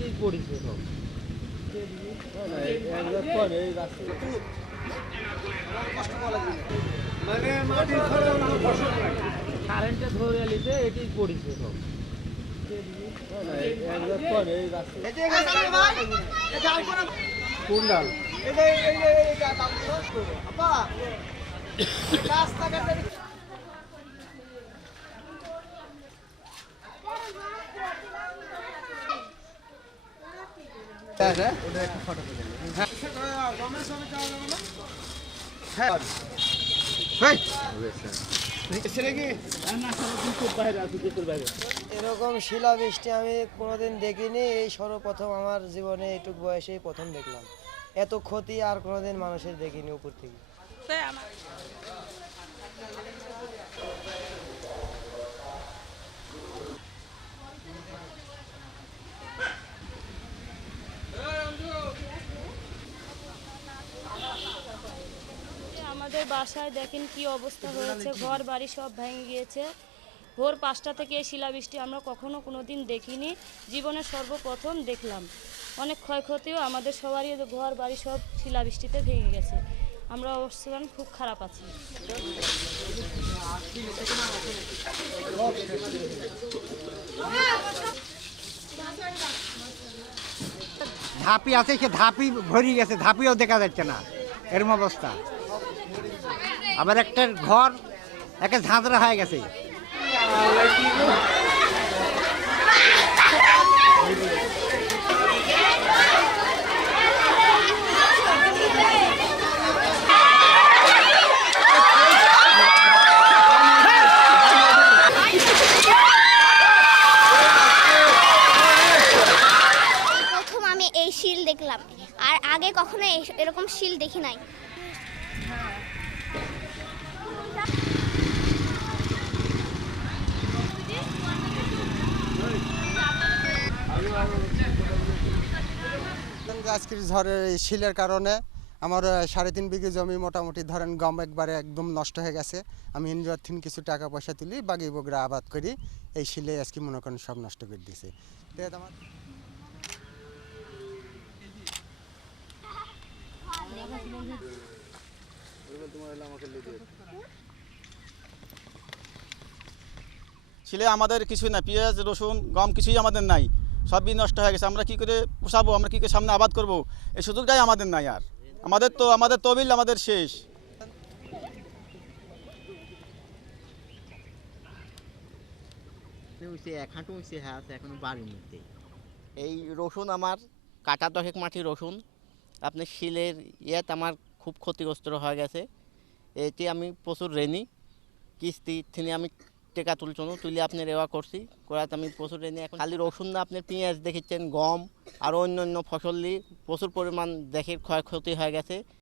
এটাই পড়েছে সব। মানে মাটির ঘরে অন্য ফসল নাই। কারেন্টে ধরে এলিতে এটাই পড়েছে সব। কোন ডাল? এরকম শিলাবৃষ্টি আমি কোনোদিন দেখিনি, এই সর্বপ্রথম আমার জীবনে এইটুক বয়সেই প্রথম দেখলাম। এত ক্ষতি আর কোনোদিন মানুষের দেখিনি উপর থেকে। আমাদের বাসায় দেখেন কি অবস্থা হয়েছে, ঘর বাড়ি সব ভেঙে গিয়েছে। ভোর 5টা থেকে এই শিলাবৃষ্টি আমরা কখনো কোনোদিন দেখিনি, জীবনে সর্বপ্রথম দেখলাম। অনেক ক্ষয়ক্ষতিও আমাদের সবারই, ঘর বাড়ি সব শিলাবৃষ্টিতে ভেঙে গেছে। আমরা অবস্থান খুব খারাপ আছি। ধাপি আছে, সে ধাপি ভরে গেছে, ধাপিও দেখা যাচ্ছে না, এরম অবস্থা। আবার একটা ঘর একটা ঝাঁঝরা হয়ে গেছে। প্রথম আমি এই শিল দেখলাম, আর আগে কখনো এরকম শিল দেখি নাই। আজকের ঝড়ের এই শিলের কারণে আমার 3.5 বিঘে জমি মোটামুটি ধরেন গম একবারে একদম নষ্ট হয়ে গেছে। আমি ইন্ডিয়ার থেকে কিছু টাকা পয়সা তুলি, বাগি বগরা আবাদ করি, এই শিলে আজকে মনে করেন সব নষ্ট করে দিয়েছে। আমার ছিলে আমাদের কিছুই না, পেঁয়াজ রসুন গম কিছুই আমাদের নাই, সবই নষ্ট হয়ে গেছে। আমরা কি করে পোষাবো, আমরা কি করে সামনে আবাদ করব, এই সুযোগটাই আমাদের নাই। আর আমাদের তবিল আমাদের শেষ। এই রসুন আমার কাটা 10 মাটি রসুন, আপনি শিলের ইয়েতে আমার খুব ক্ষতিগ্রস্ত হয়ে গেছে। এটি আমি প্রচুর ঋণী, কিস্তি থেকে আমি টাকা তুলে আপনি রেওয়া করছি, করাতে আমি প্রচুর ঋণী। এখন খালি রসুন না, আপনি পেঁয়াজ দেখেছেন, গম আর অন্য অন্য ফসল প্রচুর পরিমাণ দেখে ক্ষয়ক্ষতি হয়ে গেছে।